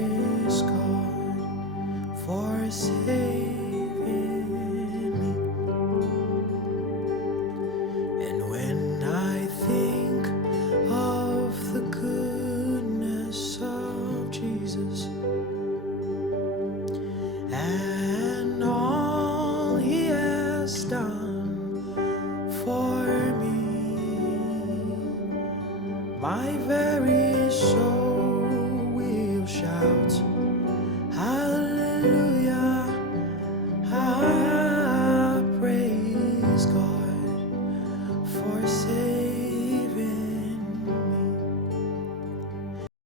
gracious God, for saving me. And when I think of the goodness of Jesus and all He has done for me, my very soul will shout hallelujah.